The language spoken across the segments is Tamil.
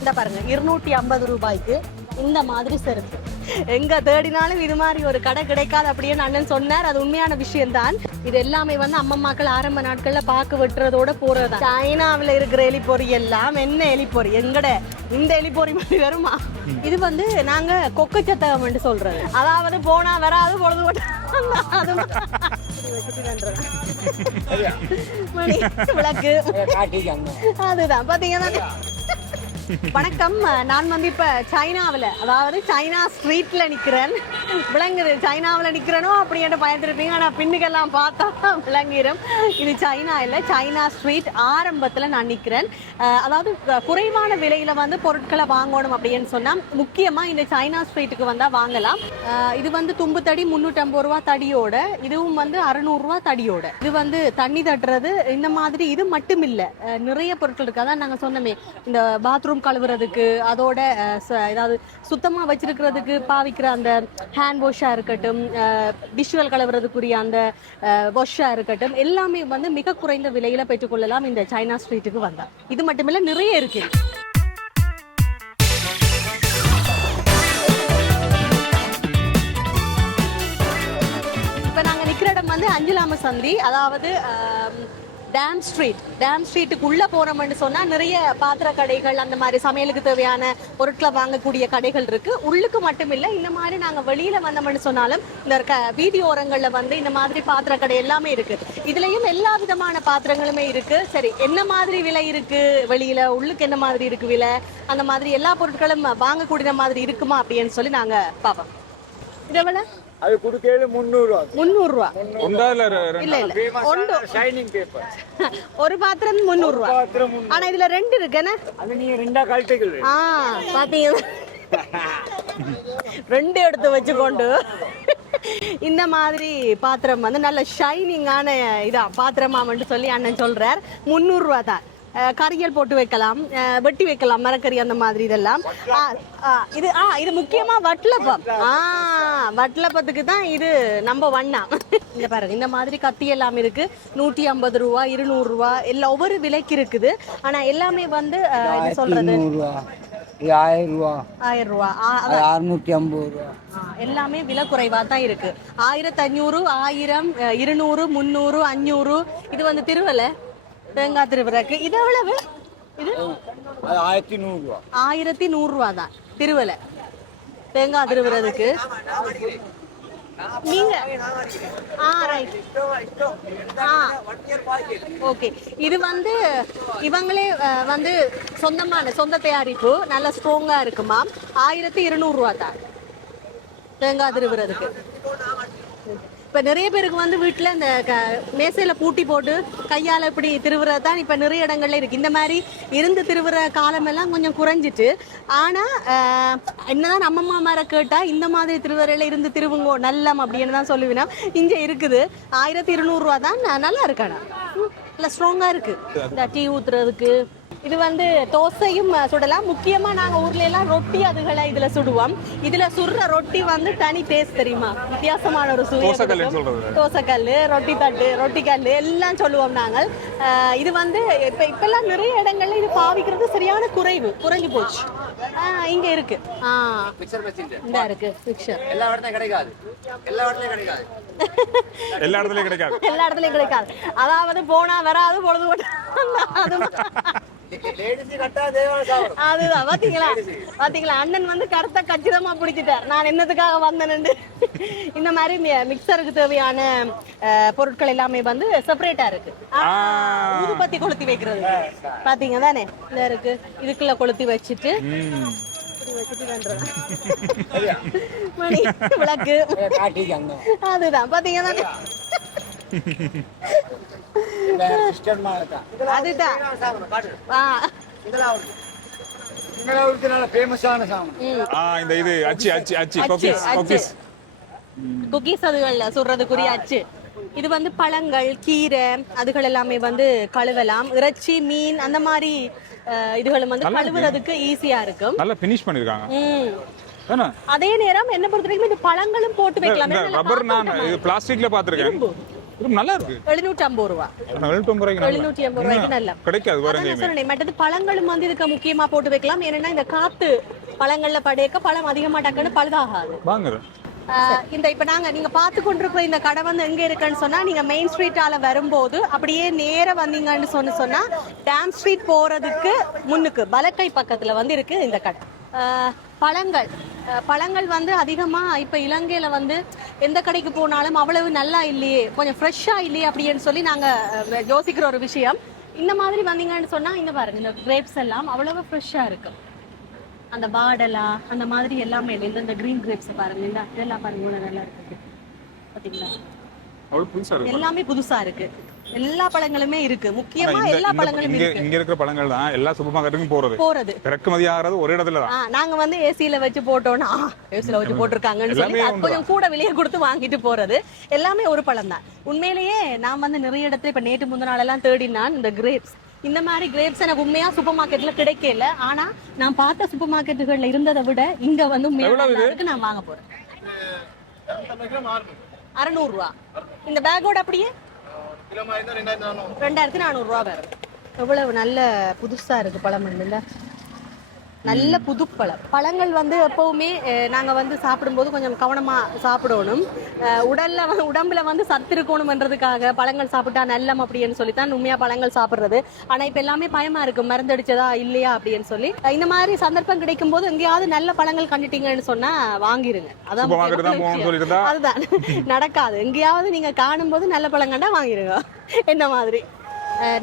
இந்த பாருங்க 250 ரூபாய்க்கு இந்த மாதிரி செருப்பு. எங்க தேடினாலும் இது மாதிரி ஒரு கடை கிடைக்காது அப்படின்னு அண்ணன் சொன்னார். அது உண்மையான விஷயம்தான். இது எல்லாமே வந்து அம்மம்மாக்கள் ஆரம்ப நாட்கள்ல பாக்கு வெட்டுறதோட போறதுதான். சைனாவில இருக்கிற எலிப்பொறி எல்லாம் என்ன எலிப்பொறி, எங்கட இந்த எலிப்பொறி மாதிரி வருமா? இது வந்து நாங்க கொக்கு சத்தகம் சொல்றது. அதாவது போனா வராது பொழுது விளக்கு அதுதான் பாத்தீங்கன்னா. வணக்கம், நான் வந்து இப்ப சைனாவில், அதாவது சைனா ஸ்ட்ரீட்ல நிக்கிறேன். விளங்குது சைனாவில் நிக்கிறனோ அப்படின்னு பயந்துருப்பீங்க. ஆனா பின்னுக்கெல்லாம் பார்த்தா விளங்கிடும் இது சைனா இல்லை, சைனா ஸ்ட்ரீட் ஆரம்பத்துல நான் நிக்கிறேன். அதாவது குறைவான விலையில வந்து பொருட்களை வாங்கணும் அப்படின்னு சொன்னா முக்கியமா இந்த சைனா ஸ்ட்ரீட்டுக்கு வந்தா வாங்கலாம். இது வந்து தும்பு தடி 350 ரூபா தடியோட, இதுவும் வந்து 600 ரூபா தடியோட. இது வந்து தண்ணி தட்டுறது இந்த மாதிரி இது மட்டும் இல்ல, நிறைய பொருட்கள் இருக்கு. அதான் நாங்க சொன்னோமே, இந்த பாத்ரூம் கழுவுறதுக்கு, அதோட ஏதாவது சுத்தமா வச்சிருக்கிறதுக்கு பாவிக்கிற அந்த ஹேண்ட் வாஷா இருக்கட்டும், டிஷ்வல் கழுவுறதுக்குரிய அந்த வாஷா இருக்கட்டும், எல்லாமே வந்து மிக குறைந்த விலையில பெற்றுக்கொள்ளலாம் இந்த சைனா ஸ்ட்ரீட்டுக்கு வந்தா. இது மட்டுமில்ல, நிறைய இருக்கு. இப்ப நாங்க நிக்கிற இடம் வந்து அஞ்சுலாம சந்தி, அதாவது டேம் ஸ்ட்ரீட். டேம் ஸ்ட்ரீட்டுக்கு உள்ள போனோம்னு சொன்னா நிறைய பாத்திர கடைகள், அந்த மாதிரி சமையலுக்கு தேவையான பொருட்களை வாங்கக்கூடிய கடைகள் இருக்கு. உள்ளுக்கு மட்டும் இல்ல, இந்த மாதிரி நாங்க வெளியில வந்தோம்னு சொன்னாலும் இந்த வீதி ஓரங்கள்ல வந்து இந்த மாதிரி பாத்திர கடை எல்லாமே இருக்கு. இதுலயும் எல்லா விதமான பாத்திரங்களுமே இருக்கு. சரி, என்ன மாதிரி விலை இருக்கு வெளியில, உள்ளுக்கு என்ன மாதிரி இருக்கு விலை, அந்த மாதிரி எல்லா பொருட்களும் வாங்கக்கூடிய மாதிரி இருக்குமா அப்படின்னு சொல்லி நாங்க பாப்போம். இது எவ்வளவு? அது குடுக்கேல 300 ரூபாய். 300 ரூபாய். ஒண்டா இல்ல இல்ல இல்ல, ஒண்டு ஷைனிங் பேப்பர். ஒரு பாத்திரம் 300 ரூபாய். ஆனா இதுல ரெண்டு இருக்குனே. அது நீங்க ரெண்டா கழட்டிக்கல. பாத்தீங்க, ரெண்டு எடுத்து வச்சுக்கொண்டு இந்த மாதிரி பாத்திரம் வந்து நல்ல ஷைனிங்கான இதா பாத்திரமாமன்னு சொல்லி அண்ணன் சொல்றார். 300 ரூபாய் தான். கறியல் போட்டு வைக்கலாம், வெட்டி வைக்கலாம், மரக்கறி அந்த மாதிரி இதெல்லாம். இது இது முக்கியமா வட்டலப்பம். வட்டலப்பத்துக்கு தான் இது நம்ம வண்ணா. இந்த பாருங்க, இந்த மாதிரி கத்தி எல்லாம் இருக்கு. 150 ரூபா, 200 ரூபா, எல்லாம் ஒவ்வொரு விலைக்கு இருக்குது. ஆனா எல்லாமே வந்து என்ன சொல்றது, 1000 ரூபா, 1000 ரூபா, 650 ரூபா, எல்லாமே விலை குறைவா தான் இருக்கு. 1500, 1000, 200, 300, 500. இது வந்து திருவலை தேங்காய் திருவிழாக்கு. இது எவ்வளவு? இது 1100 ரூபா. 1100 ரூபா தான் திருவலை தேங்காய் திருவிழாக்கு. நீங்க ஓகே, இது வந்து இவங்களே வந்து சொந்த தயாரிப்பு, நல்ல ஸ்ட்ராங்கா இருக்குமா. 1200 ரூபா தான் தேங்காய் திருவிழாக்கு. இப்போ நிறைய பேருக்கு வந்து வீட்டில் இந்த மேசையில் பூட்டி போட்டு கையால் இப்படி திருவுறது தான் இப்போ நிறைய இடங்கள்ல இருக்குது. இந்த மாதிரி இருந்து திருவுற காலமெல்லாம் கொஞ்சம் குறைஞ்சிட்டு. ஆனால் என்னதான் அம்மம்மா மேலே கேட்டால் இந்த மாதிரி திருவரையில் இருந்து திருவுங்கோ நல்லம் அப்படின்னு தான் சொல்லுவினா. இங்கே இருக்குது 1200 ரூபா தான். நல்லா இருக்காடா, நல்லா ஸ்ட்ராங்காக இருக்குது. இந்த டீ ஊற்றுறதுக்கு இது வந்து தோசையும் சுடலாம். முக்கியமா நாங்க ஊர்ல எல்லாம் ரொட்டி அதுகளை இதுல சுடுவோம். இதுல சுடுற ரொட்டி வந்து தனி டேஸ்ட் தெரியுமா, வித்தியாசமான ஒரு சுவை. தோசைக்கல்லு, ரொட்டி தட்டு, ரொட்டி கல்லு எல்லாம் சொல்லுவோம் நாங்கள். இது வந்து இப்பெல்லாம் நிறைய இடங்கள்ல இது பாவிக்கிறது சரியான குறைஞ்சு போச்சு. இங்க இருக்கு, இந்த இருக்கு மிக்சர். எல்லா இடத்துலயும் கிடைக்காது. அதாவது போனா வராது பொழுது அதுதான். பாத்தீங்களா அண்ணன் வந்து கருத்தை கச்சிதமா பிடிச்சிட்டார். நான் என்னதுக்காக வந்தேன்னு. இந்த மாதிரி மிக்சருக்கு தேவையான பொருட்கள் எல்லாமே வந்து செப்பரேட்டா இருக்கு. ஊதுபத்தி கொளுத்தி வைக்கிறது பாத்தீங்க தானே, இந்த இருக்கு. இதுக்குள்ள கொளுத்தி வச்சுட்டு மணி விளக்கு அதுதான் பாத்தீங்க தானே. அதுதான் குக்கீஸ் அதுகள்ல சொல்றதுக்குரிய அச்சு. இது வந்து பழங்கள், கீரை அதுகள் எல்லாமே வந்து கழுவலாம். இறைச்சி, மீன் அந்த மாதிரி இதுகளும் வந்து கழுவுறதுக்கு ஈஸியா இருக்கும். நல்லா ஃபினிஷ் பண்ணிருக்காங்க. அதே நேரம் என்ன பொறுத்த வரைக்கும் இந்த பழங்களும் போட்டு வைக்கலாம். ரப்பர் நான் இது பிளாஸ்டிக்ல பாத்துர்க்கேன். இது நல்லா இருக்கு. 750 ரூபா. 750 ரூபாய்க்கு 750 ரூபாய்க்கு நல்லா கிடைக்காது வேற எங்கேயுமே. சொன்னேன். மற்றது பழங்களும் வந்து இதுக்கு முக்கியமா போட்டு வைக்கலாம். ஏன்னா இந்த காத்து பழங்கள்ல படையக்க பழம் அதிகமா டக்குன்னு பழுதாகாது. வாங்குறேன். இந்த இப்ப நீங்க பார்த்து கொண்டிருக்கிற இந்த கடை வந்து எங்க இருக்குன்னு சொன்னா, நீங்க மெயின் ஸ்ட்ரீட்டால வரும்போது அப்படியே நேர வந்தீங்கன்னு சொன்னா டேம் ஸ்ட்ரீட் போறதுக்கு முன்னுக்கு பலக்கை பக்கத்துல வந்து இருக்கு இந்த கடை. பழங்கள் வந்து அதிகமா இப்ப இலங்கையில வந்து எந்த கடைக்கு போனாலும் அவ்வளவு நல்லா இல்லையே, கொஞ்சம் ஃப்ரெஷ்ஷா இல்லையே அப்படின்னு சொல்லி நாங்க யோசிக்கிற ஒரு விஷயம். இந்த மாதிரி வந்தீங்கன்னு சொன்னா இங்க பாருங்க, இந்த கிரேப்ஸ் எல்லாம் அவ்வளவு ஃப்ரெஷ்ஷா இருக்கு. அந்த வாடலா அந்த மாதிரி எல்லாமே இந்த கிரீன் கிரேப்ஸ் பாருங்க, இந்த இதெல்லாம் பாருங்க நல்லா இருக்கு பாத்தீங்களா, எல்லாமே புதுசா இருக்கு. எல்லா பழங்களுமே இருக்கு, முக்கியமா எல்லா பழங்களும் இருக்கு. இங்க இருக்கிற பழங்கள் தான் எல்லா சூப்பர் மார்க்கெட்டுக்கும் போறது இறக்குமதி ஆகிறது ஒரே இடத்துல தான். நாங்க வந்து ஏசில வச்சு போட்டோம்னா ஏசில வச்சு போட்டிருக்காங்கன்னு சொல்லி கொஞ்சம் கூட வெளியே கொடுத்து வாங்கிட்டு போறது எல்லாமே ஒரு பழம் தான். உண்மையிலேயே நான் வந்து நிறைய இடத்துல இப்ப நேற்று முந்தின நாள் எல்லாம் தேடினான் இந்த கிரேப்ஸ். இந்த மாதிரி கிரேப்ஸ் எனக்கு உண்மையா சூப்பர் மார்க்கெட்ல கிடைக்கல. ஆனா நான் பார்த்த சூப்பர் மார்க்கெட்டுகள்ல இருந்ததை விட இங்க வந்து உண்மையா நான் வாங்க போறேன். 600 ரூபா. இந்த பேக்கோட அப்படியே 2400 ரூபா வேற. எவ்வளவு நல்ல புதுசா இருக்கு பழம் இல்ல, நல்ல புது பழங்கள் வந்து எப்பவுமே நாங்க வந்து சாப்பிடும்போது கொஞ்சம் கவனமா சாப்பிடணும். உடம்புல வந்து சத்து இருக்கணும்ன்றதுக்காக பழங்கள் சாப்பிட்டா நல்லம் அப்படின்னு சொல்லித்தான் உண்மையா பழங்கள் சாப்பிடுறது. ஆனா இப்ப எல்லாமே பயமா இருக்கு, மருந்தடிச்சதா இல்லையா அப்படின்னு சொல்லி. இந்த மாதிரி சந்தர்ப்பம் கிடைக்கும் போது எங்கேயாவது நல்ல பழங்கள் கண்டுட்டீங்கன்னு சொன்னா வாங்கிருங்க. அதான் அதுதான் நடக்காது. எங்கேயாவது நீங்க காணும் போது நல்ல பழம் கண்டா வாங்கிருங்க. என்ன மாதிரி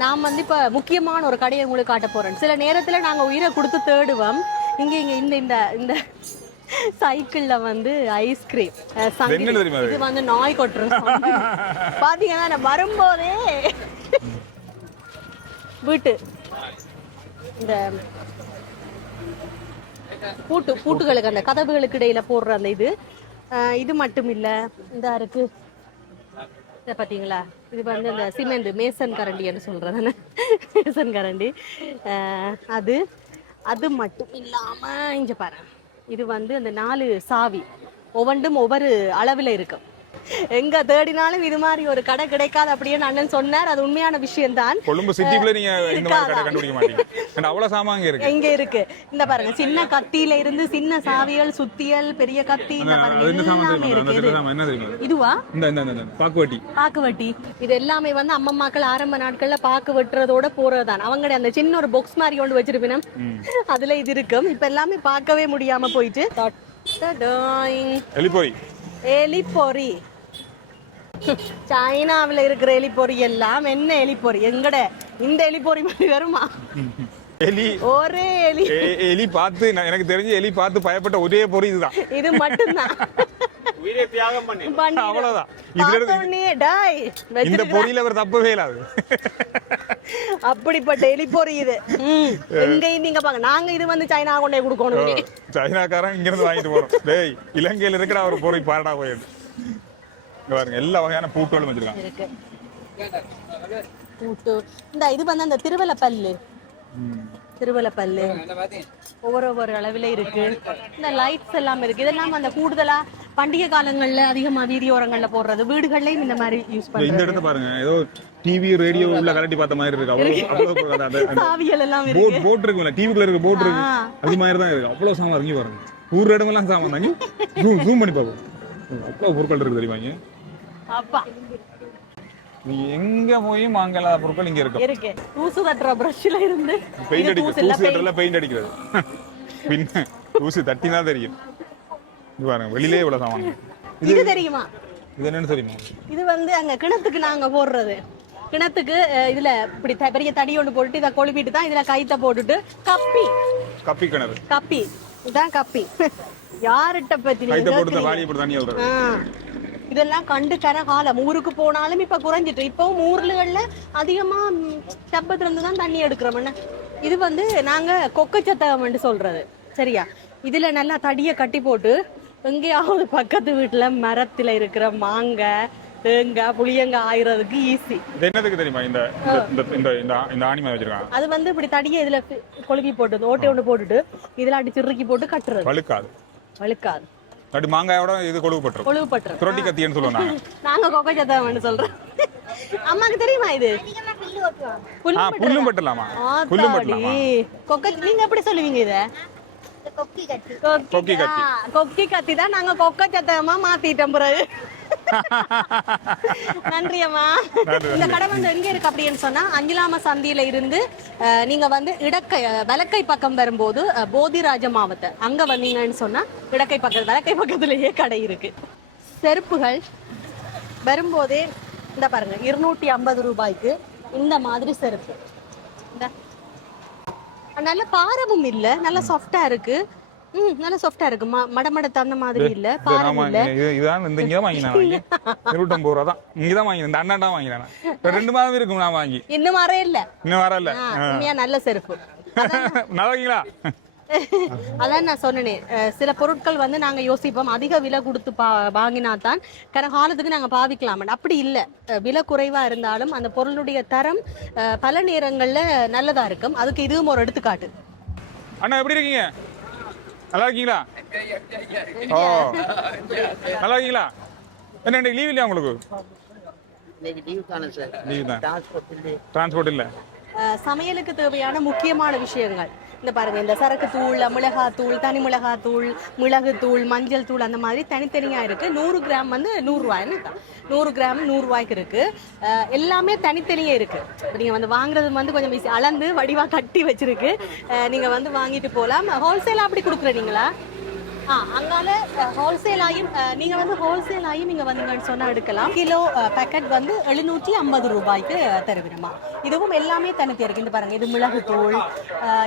நான் வந்து இப்ப முக்கியமான ஒரு கடையை உங்களுக்கு காட்ட போறேன். சில நேரத்துல நாங்க உயிரை கொடுத்து தேடுவோம். இங்க இந்த இந்த இந்த சைக்கிள்ல வந்து ஐஸ்கிரீம் இது வந்து நாய் கொட்டுறோம் பாத்தீங்கன்னா நான் வரும்போதே வீட்டு இந்த பூட்டுகளுக்கு அந்த கதவுகளுக்கு இடையில போடுற அந்த இது மட்டும் இல்ல, இந்த இருக்கு பாத்தீங்களா, இது வந்து இந்த சிமெண்ட் மேசன் கரண்டின்னு சொல்றேன், மேசன் கரண்டி. அது மட்டும் இல்லாம இங்க பாரு, இது வந்து அந்த 4 சாவி ஒவ்வொன்றும் ஒவ்வொரு அளவில் இருக்கும். எங்க தேடினாலும் இது மாதிரி ஒரு கடை கிடைக்காது அப்படின்னு அண்ணன் சொன்னார். அது உண்மையான விஷயம் தான். கொழும்பு சிட்டிக்குள்ள நீங்க இந்த மாதிரி கடை கண்டுபிடிக்க மாட்டீங்க. அவ்வளவு சாமான் இருக்கு. இங்க இருக்கு. இந்த பாருங்க, சின்ன கத்தியில இருந்து சின்ன சாவியல், சுத்தியல், பெரிய கத்தி, இந்த பாருங்க எல்லாமே இருக்கு. இதுவா இந்த பாக்குவட்டி இது எல்லாமே வந்து அம்மம்மாக்கள் ஆரம்ப நாட்கள்ல பாக்கு வெட்டுறதோட போறதுதான். அவங்க அந்த சின்ன ஒரு பாக்ஸ் மாதிரி கொண்டு வச்சிருப்பினும் அதுல இது இருக்கும். இப்ப எல்லாமே பார்க்கவே முடியாம போயிட்டு. எலிப்பொறி சைனாவில் இருக்கிற எலிப்பொறி எல்லாம் என்ன எலிப்பொரி, எங்கட இந்த எலிப்பொரி மாதிரி வருமா? ஒரே எலி பார்த்து எனக்கு தெரிஞ்சு எலி பார்த்து பயப்பட்ட ஒரே பொறி இதுதான். இது மட்டும்தான். அவ்வளவுதான். இந்த பொறியில அவர் தப்பவே இல்லாது. அப்படிப்பட்ட எலிப்பொறி இது. எங்கேயும் நீங்க பாங்க, நாங்க இது வந்து சைனா கொண்டே கொடுக்கணும். சைனாக்காரன் இங்க இருந்து வாங்கிட்டு போறோம். டேய், இலங்கையில இருக்கிற ஒரு பொறி பாடா போயிடுது. பாருங்க, எல்லா வகையான பூட்டுகளும் வச்சிருக்காங்க. பூட்டு இது வந்து அந்த திருவலப்பல்லு ஒவ்வொரு அளவில் இருக்கு. இந்த லைட்ஸ் எல்லாம் இருக்கு. இதெல்லாம் அந்த கூடுதலா பண்டிகை காலங்கள்ல அதிகமா வீதியோரங்கள்ல போடுறது, வீடுகள்லயும் இந்த மாதிரி யூஸ் பண்றது. இந்த இடத்துல பாருங்க, ஏதோ டிவி ரேடியோ உள்ள கலட்டி பார்த்த மாதிரி இருக்கு. அவ்வளவு சாவியல் எல்லாம் இருக்கு. போட் இருக்குல்ல, டிவிக்குள்ள இருக்க போட் இருக்கு, அது மாதிரி தான் இருக்கு. அவ்வளவு சாமான் இறங்கி பாருங்க. ஊர் இடமெல்லாம் சாமான் தாங்க. ஜூம் பண்ணி பார்ப்போம். அவ்வளவு பொருட்கள் இருக்கு தெரியுமாங்க. அப்பா நீ எங்க போய் வாங்கலாத பொருட்கள் இங்க இருக்கு. ஊசு தட்டுற பிரஷ்ல இருந்து பெயிண்ட் அடிக்கிறது, பெயிண்ட் அடிக்கிறது. பின்ன ஊசு தட்டினா தெரியும். இது பாருங்க, வெளியிலே இவ்வளவு சாமான். இது தெரியுமா? இது என்னன்னு தெரியுமா? இது வந்து அங்க கிணத்துக்கு நாங்க போடுறது. கிணத்துக்கு இதுல இப்படி பெரிய தடி ஒன்று போட்டுட்டு இதை கொழுப்பிட்டு தான் இதுல கைத்த போட்டுட்டு கப்பி கிணறு. கப்பி இதான் கப்பி. யார்கிட்ட பத்தி கைத்த போட்டு வாளியை போட்டு தண்ணி விடுறது. இதெல்லாம் கண்டு கரகாலம். ஊருக்கு போனாலும் இப்ப குறைஞ்சிட்டு. இப்பவும் ஊர்ல அதிகமா டப்பத்துல இருந்து தான் தண்ணி எடுக்கிறோம். இது வந்து நாங்க கொக்கச்சத்தகம்னு சொல்றது. சரியா, இதுல நல்லா தடிய கட்டி போட்டு எங்கேயாவது பக்கத்து வீட்டுல மரத்துல இருக்கிற மாங்காய், தேங்காய், புளியங்காய் ஆயிரதுக்கு ஈஸி. என்னதுக்கு தெரியுமா இந்த இந்த ஆணிமா வச்சிருக்காங்க? அது வந்து இப்படி தடிய இதுல கொழுப்பி போட்டு ஓட்டை ஒன்று போட்டுட்டு இதுல அடி சிறுக்கி போட்டு கட்டுறது. வழுக்காது. அப்படி மாங்காயோட இது கொழுவுப்பட்டுரும். கொழுவுப்பட்டுரும். புரோட்டி கத்தின்னு சொல்லுவாங்க. நாங்க கொக்கச்சத்தகம்னு சொல்றோம். அம்மாக்கு தெரியுமா இது புல்லும் பட்டலாமா? புல்லும் பட்டலாமா? நீங்க எப்படி சொல்லுவீங்க இத? கொக்கி கத்தி. கொக்கி கத்தி தான் நாங்க கொக்க சத்தமா மாத்திட்டோம் பிறகு. நன்றி அம்மா. இந்த கடை வந்து எங்க இருக்கு அப்படின்னு சொன்னா அங்கிலாம சந்தியில இருந்து நீங்க வந்து வலக்கை பக்கம் வரும்போது போதிராஜ மாவட்ட அங்க வந்தீங்கன்னு சொன்னா வலக்கை பக்கத்திலேயே கடை இருக்கு. செருப்புகள் வரும்போதே இந்த பாருங்க 250 ரூபாய்க்கு இந்த மாதிரி செருப்பு. நல்ல பாரமும் இல்ல, நல்ல சாஃப்டா இருக்கு. நல்ல சாஃப்டா இருக்கு. மடமட தந்த மாதிரி இல்ல, பாரம் இல்ல. இதான் இந்த இங்க வாங்கினேன் 250 ரூபாய் தான். இங்க தான் வாங்கினேன், இந்த அண்ணாடா வாங்கினேன். 2 மாதம் இருக்கும் நான் வாங்கி. இன்னும் வரல. உண்மையா நல்ல செருப்பு. நல்லா இருக்கீங்களா? அதான் நான் சொன்னேன், சில பொருட்கள் வந்து நாங்க யோசிப்போம் அதிக விலை கொடுத்து வாங்கினா தான் காலத்துக்கு நாங்க பாவிக்கலாம். அப்படி இல்லை, விலை குறைவா இருந்தாலும் அந்த பொருளுடைய தரம் பல நேரங்கள்ல நல்லதா இருக்கும். அதுக்கு இதுவும் ஒரு எடுத்துக்காட்டு. அண்ணா எப்படி இருக்கீங்க? நல்லா இருக்கீங்களா? ஓ நல்லா இருக்கீங்களா? என்ன லீவ் இல்லையா உங்களுக்கு? லீவ் தான். டிரான்ஸ்போர்ட் இல்ல. சமையலுக்கு தேவையான முக்கியமான விஷயங்கள் இந்த பாருங்க, இந்த சரக்கு தூள், மிளகாத்தூள், தனி மிளகாத்தூள், மிளகு தூள், மஞ்சள் தூள், அந்த மாதிரி தனித்தனியா இருக்கு. 100 கிராம் வந்து 100 ரூபாய்ன்னு 100 கிராம் 100 ரூபாய்க்கு இருக்கு. எல்லாமே தனித்தனியே இருக்கு. நீங்க வந்து வாங்குறது வந்து கொஞ்சம் அளந்து வடிவா கட்டி வச்சிருக்கு. நீங்க வந்து வாங்கிட்டு போகலாம். ஹோல்சேலா அப்படி கொடுக்குறீங்களா? அங்கால ஹோல்சேலாயும் நீங்க வந்து ஹோல்சேலாயும் நீங்க வந்தீங்கன்னு சொன்னா எடுக்கலாம். கிலோ பேக்கெட் வந்து 750 ரூபாய்க்கு தருவிடுமா. இதுவும் எல்லாமே தனித்தே இருக்கு. இந்த பாருங்க, இது மிளகு தூள்,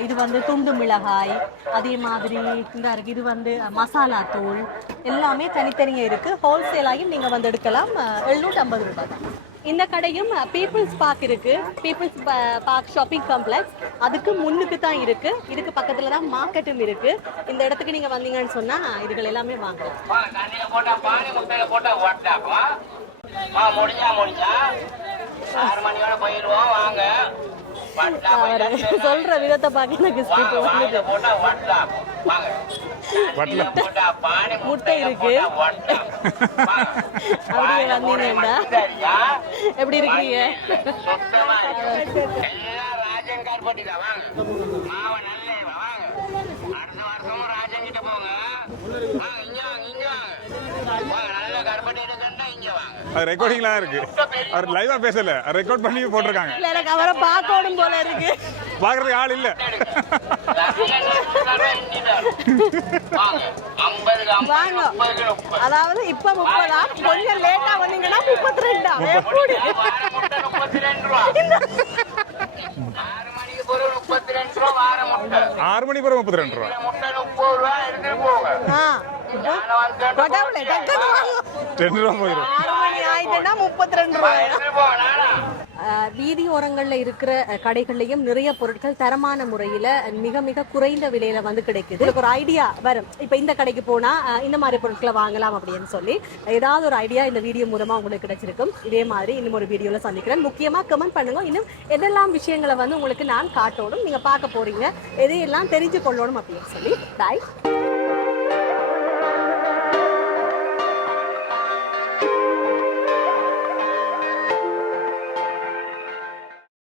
இது வந்து துண்டு மிளகாய், அதே மாதிரி இந்த இருக்கு, இது வந்து மசாலா தூள், எல்லாமே தனித்தனியே இருக்கு. ஹோல்சேலாயும் நீங்க வந்து எடுக்கலாம். 750 ரூபாய் தான். இந்த கடையும் பீப்புள்ஸ் பார்க் இருக்கு. பீப்புள்ஸ் பார்க் ஷாப்பிங் காம்ப்ளெக்ஸ் அதுக்கு முன்னுக்கு தான் இருக்கு. இதுக்கு பக்கத்துல தான் மார்க்கெட்டும் இருக்கு. இந்த இடத்துக்கு நீங்க வந்தீங்கன்னு சொன்னா இதுகள் எல்லாமே வாங்கலாம். சொல்ற விதத்தை பார்க்க எனக்கு முட்டை இருக்கு. அப்படியே வந்தீங்கன்னா எப்படி இருக்கீங்க? அது ரெக்கார்டிங்லாம் இருக்கு. அவர் லைவா பேசல, ரெக்கார்ட் பண்ணி போட்டிருக்காங்க. இல்ல, எனக்கு அவரை பார்க்கணும் போல இருக்கு. பாக்குறதுக்கு ஆள் இல்ல. வாங்க. அதாவது இப்ப 30, கொஞ்சம் லேட்டா வந்தீங்கன்னா 32. 6 மணி பிறகு 32 ரூபா. கடவுளே, 2 ரூபா போயிடும். 6 மணி ஆயிட்டுன்னா 32 ரூபாய். வீதி ஓரங்கள்ல இருக்கிற கடைகள்லயும் நிறைய பொருட்கள் தரமான முறையில மிக மிக குறைந்த விலையில வந்து கிடைக்குது. ஒரு ஐடியா வரும், இப்ப இந்த கடைக்கு போனா இந்த மாதிரி பொருட்களை வாங்கலாம் அப்படின்னு சொல்லி ஏதாவது ஒரு ஐடியா இந்த வீடியோ மூலமா உங்களுக்கு கிடைச்சிருக்கும். இதே மாதிரி இன்னும் ஒரு வீடியோல சந்திக்கிறேன். முக்கியமா கமெண்ட் பண்ணுங்க, இன்னும் எதெல்லாம் விஷயங்களை வந்து உங்களுக்கு நான் காட்டணும், நீங்க பார்க்க போறீங்க, எதையெல்லாம் தெரிஞ்சு கொள்ளணும் அப்படின்னு சொல்லி. பாய்.